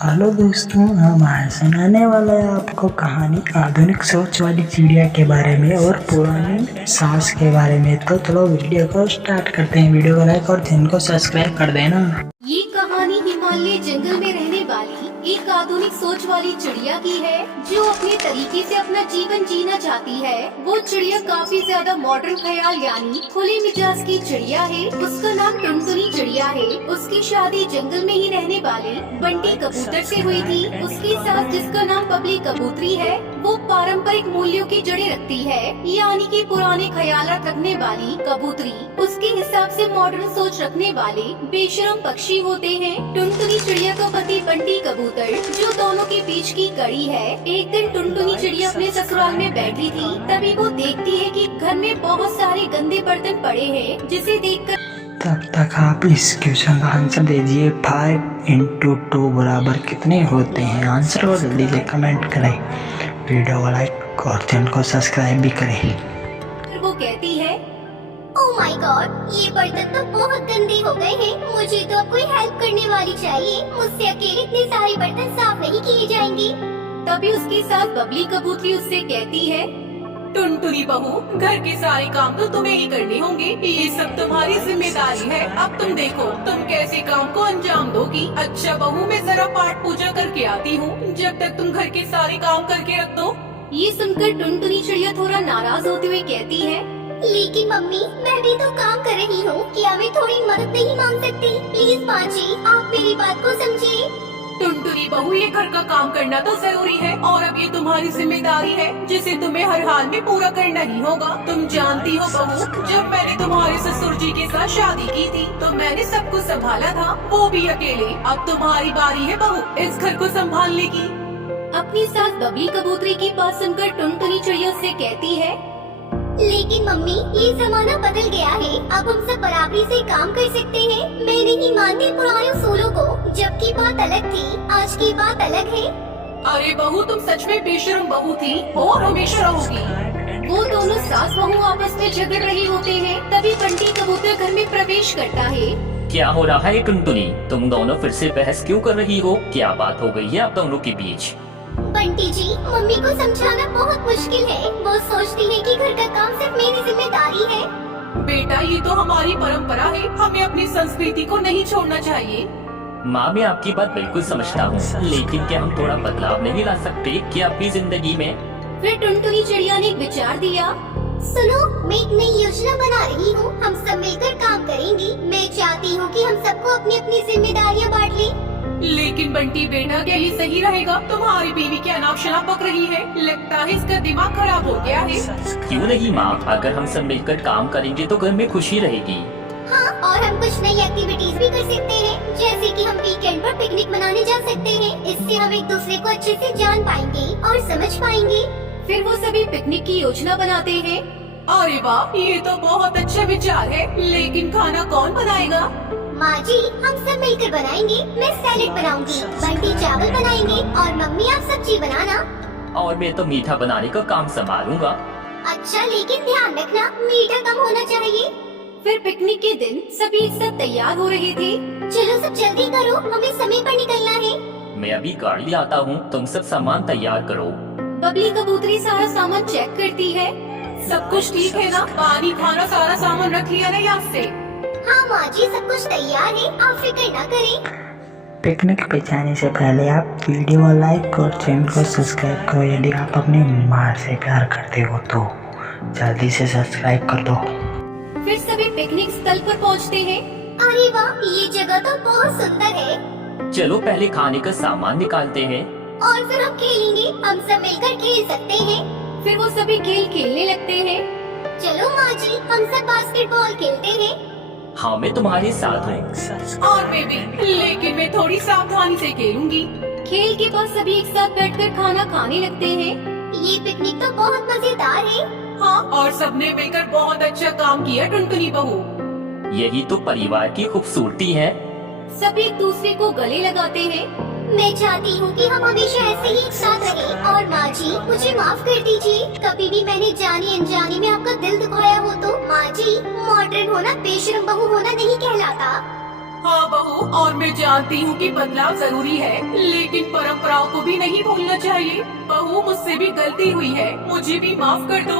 Hello दोस्तों, हम आज सुनाने वाले हैं आपको कहानी आधुनिक सोच वाली चिड़िया के बारे में और पुरानी सास के बारे में। तो चलो वीडियो को स्टार्ट करते हैं। वीडियो को लाइक और चैनल को सब्सक्राइब कर देना। ये कहानी हिमालय जंगल में रहने वाली एक आधुनिक सोच वाली चिड़िया की है जो अपने तरीके से अपना जीवन जीना चाहती है। वो चिड़िया काफी ज्यादा मॉडर्न ख्याल यानी खुले मिजाज की चिड़िया है। उसका नाम टुनटुनी चिड़िया है। उसकी शादी जंगल में ही रहने वाले बंटी कबूतर से हुई थी। उसकी सास जिसका नाम बबली कबूतरी है वो पारंपरिक मूल्यों की जड़ें रखती है यानी कि पुराने ख्यालात रखने वाली कबूतरी उसके हिसाब से मॉडर्न सोच रखने वाले बेशरम पक्षी होते हैं। टुनटुनी चिड़िया का पति बंटी कबूतर जो दोनों के बीच की कड़ी है। एक दिन टुनटुनी चिड़िया अपने ससुराल में बैठी थी, तभी वो देखती है कि घर में बहुत सारे गंदे बर्तन पड़े हैं, जिसे देखकर तब तक आप इस क्वेश्चन का आंसर दीजिए। 5 इंटू 2 बराबर कितने होते हैं? आंसर को जल्दी से कमेंट करें, वीडियो को लाइक और चैनल को सब्सक्राइब भी करें। वो कहती है, ओह माय गॉड, ये बर्तन तो बहुत गंदे हो गए हैं। मुझे तो अब कोई हेल्प करने वाली चाहिए। मुझसे अकेले इतने सारे बर्तन साफ नहीं किए जाएंगे। तभी उसकी सास बबली कबूतरी उससे कहती है, टुनटुनी बहू, घर के सारे काम तो तुम्हें ही करने होंगे। ये सब तुम्हारी जिम्मेदारी है। अब तुम देखो तुम कैसे काम को अंजाम दोगी। अच्छा बहू, मैं जरा पाठ पूजा करके आती हूँ, जब तक तुम घर के सारे काम करके रख दो। ये सुनकर टुनटुनी चिड़िया थोड़ा नाराज होते हुए कहती है, लेकिन मम्मी, मैं भी तो काम कर रही हूँ। क्या मैं थोड़ी मदद नहीं मांग सकती? प्लीज पाजी, आप मेरी बात को समझिए। टुनटुनी बहू, ये घर का काम करना तो जरूरी है और अब ये तुम्हारी जिम्मेदारी है, जिसे तुम्हें हर हाल में पूरा करना ही होगा। तुम जानती हो बहू, जब मैंने तुम्हारे ससुर जी के साथ शादी की थी तो मैंने सब कुछ संभाला था, वो भी अकेले। अब तुम्हारी बारी है बहू इस घर को संभालने की। अपनी सास बबली कबूतरी की बात सुनकर टुनटुनी चिड़िया से कहती है, लेकिन मम्मी, ये जमाना बदल गया है। अब हम सब बराबरी से काम कर सकते हैं। मैं नहीं मानती पुराने उसूलों को। जब की बात अलग थी, आज की बात अलग है। अरे बहू, तुम सच में बेशरम बहू थी और हमेशा रहोगी। वो दोनों सास बहू आपस में झगड़ रहे होते हैं। तभी बंटी कबूतर घर में प्रवेश करता है। क्या हो रहा है टुनटुनी? तुम दोनों फिर से बहस क्यों कर रही हो? क्या बात हो गई है आप दोनों के बीच? बंटी जी, मम्मी को समझाना बहुत मुश्किल है। वो सोचती है कि घर का काम सिर्फ मेरी जिम्मेदारी है। बेटा, ये तो हमारी परंपरा है, हमें अपनी संस्कृति को नहीं छोड़ना चाहिए। माँ, मैं आपकी बात बिल्कुल समझता हूँ, लेकिन क्या हम थोड़ा बदलाव नहीं ला सकते क्या अपनी जिंदगी में? फिर टुनटुनी चिड़िया ने एक विचार दिया, सुनो, मैं एक नई योजना बना रही हूँ। हम सब मिलकर काम करेंगे। मैं चाहती हूँ कि हम सबको अपनी अपनी जिम्मेदारियाँ बांट लें। लेकिन बंटी बेटा, क्या ये सही रहेगा? तुम्हारी बीवी क्या नाक शराब पक रही है? लगता है इसका दिमाग खराब हो गया है। क्यों नहीं माँ, अगर हम सब मिलकर काम करेंगे तो घर में खुशी रहेगी। हाँ, और हम कुछ नई एक्टिविटीज भी कर सकते हैं, जैसे कि हम वीकेंड पर पिकनिक मनाने जा सकते हैं। इससे हम एक दूसरे को अच्छे से जान पाएंगे और समझ पाएंगे। फिर वो सभी पिकनिक की योजना बनाते हैं। अरे वाह, ये तो बहुत अच्छा विचार है, लेकिन खाना कौन बनाएगा? माँ जी, हम सब मिलकर बनाएंगे। मैं सैलेड बनाऊंगी, बंटी चावल बनाएंगे और मम्मी आप सब्जी बनाना। और मैं तो मीठा बनाने का काम संभालूंगा। अच्छा, लेकिन ध्यान रखना मीठा कम होना चाहिए। फिर पिकनिक के दिन सभी एक साथ तैयार हो रहे थे। चलो सब जल्दी करो, हमें समय पर निकलना है। मैं अभी गाड़ी लाता हूँ, तुम सब सामान तैयार करो। बबली कबूतरी सारा सामान चेक करती है। सब कुछ ठीक है ना? पानी, खाना, सारा सामान रख लिया ना याद से? हाँ माँ जी, सब कुछ तैयार है, आप फिक्र न करें। पिकनिक पे जाने से पहले आप वीडियो को लाइक और चैनल को सब्सक्राइब करो। यदि आप अपनी माँ से प्यार करते हो तो जल्दी से सब्सक्राइब कर दो। फिर सभी पिकनिक स्थल पर पहुंचते हैं। अरे वाह, ये जगह तो बहुत सुंदर है। चलो पहले खाने का सामान निकालते हैं और फिर हम खेलेंगे। हम सब मिलकर खेल सकते हैं। फिर वो सभी खेल खेलने लगते हैं। चलो माँ जी, हम सब बास्केटबॉल खेलते हैं। हाँ, मैं तुम्हारे साथ हूँ। और मैं भी, लेकिन मैं थोड़ी सावधानी से खेलूंगी। खेल के बाद सभी एक साथ बैठकर खाना खाने लगते हैं। ये पिकनिक तो बहुत मजेदार है। हाँ, और सबने मिलकर बहुत अच्छा काम किया टुनटुनी बहू। यही तो परिवार की खूबसूरती है। सभी एक दूसरे को गले लगाते हैं। मैं चाहती हूँ कि हम हमेशा ऐसे ही एक साथ रहें। और माँ जी, मुझे माफ कर दीजिए, कभी भी मैंने जानी अनजानी में आपका दिल दुखाया हो तो। माँ जी, मॉडर्न होना बेशरम बहू होना नहीं कहलाता। हाँ बहू, और मैं जानती हूँ कि बदलाव जरूरी है, लेकिन परंपराओं को भी नहीं भूलना चाहिए। बहू, मुझसे भी गलती हुई है, मुझे भी माफ कर दो।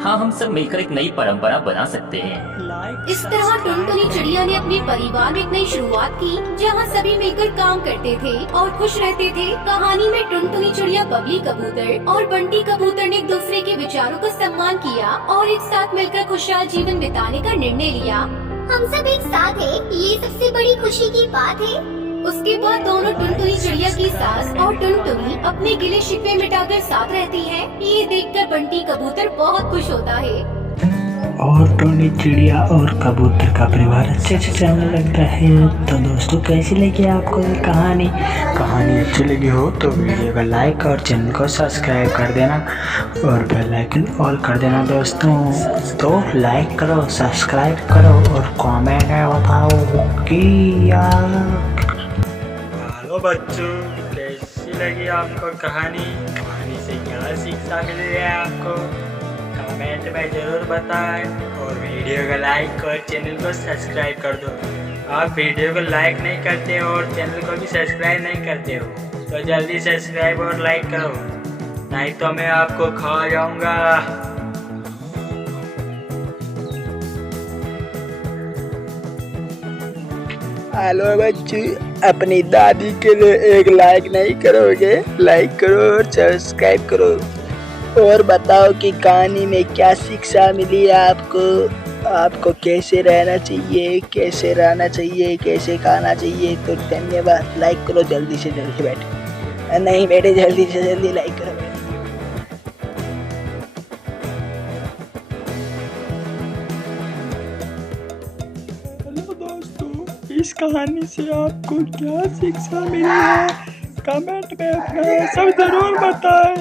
हाँ, हम सब मिलकर एक नई परंपरा बना सकते हैं। इस तरह टुनटुनी चिड़िया ने अपने परिवार में एक नई शुरुआत की, जहाँ सभी मिलकर काम करते थे और खुश रहते थे। कहानी में टुनटुनी चिड़िया, बबली कबूतर और बंटी कबूतर ने एक दूसरे के विचारों का सम्मान किया और एक साथ मिलकर खुशहाल जीवन बिताने का निर्णय लिया। हम सब एक साथ हैं, ये सबसे बड़ी खुशी की बात है। उसके बाद दोनों टुनटुनी चिड़िया की सास और टुनटुनी अपने गिले शिकवे मिटाकर साथ रहती हैं। ये देखकर बंटी कबूतर बहुत खुश होता है। और टुनटुनी चिड़िया और कबूतर का परिवार अच्छे से चलने लगता है। तो दोस्तों, कैसी लगी आपको ये कहानी अच्छी लगी हो तो वीडियो को लाइक और चैनल को सब्सक्राइब कर देना और बेल आइकन ऑल कर देना दोस्तों। तो लाइक करो, सब्सक्राइब करो और कमेंट में बताओ कि हेलो बच्चों, कैसी लगी आपको कहानी से क्या शिक्षा मिली है आपको, कमेंट में ज़रूर बताएं और वीडियो को लाइक और चैनल को सब्सक्राइब कर दो। आप वीडियो को लाइक नहीं करते हो और चैनल को भी सब्सक्राइब नहीं करते हो तो जल्दी सब्सक्राइब और लाइक करो, नहीं तो मैं आपको खा जाऊंगा। हेलो बच्चों, अपनी दादी के लिए एक लाइक नहीं करोगे? लाइक करो और सब्सक्राइब करो और बताओ कि कहानी में क्या शिक्षा मिली आपको कैसे रहना चाहिए, कैसे रहना चाहिए, कैसे खाना चाहिए। तो धन्यवाद। लाइक करो जल्दी से जल्दी, बैठे नहीं बैठे, जल्दी से जल्दी लाइक करो। हेलो दोस्तों, इस कहानी से आपको क्या शिक्षा मिली है कमेंट में अपना सब जरूर बताएं।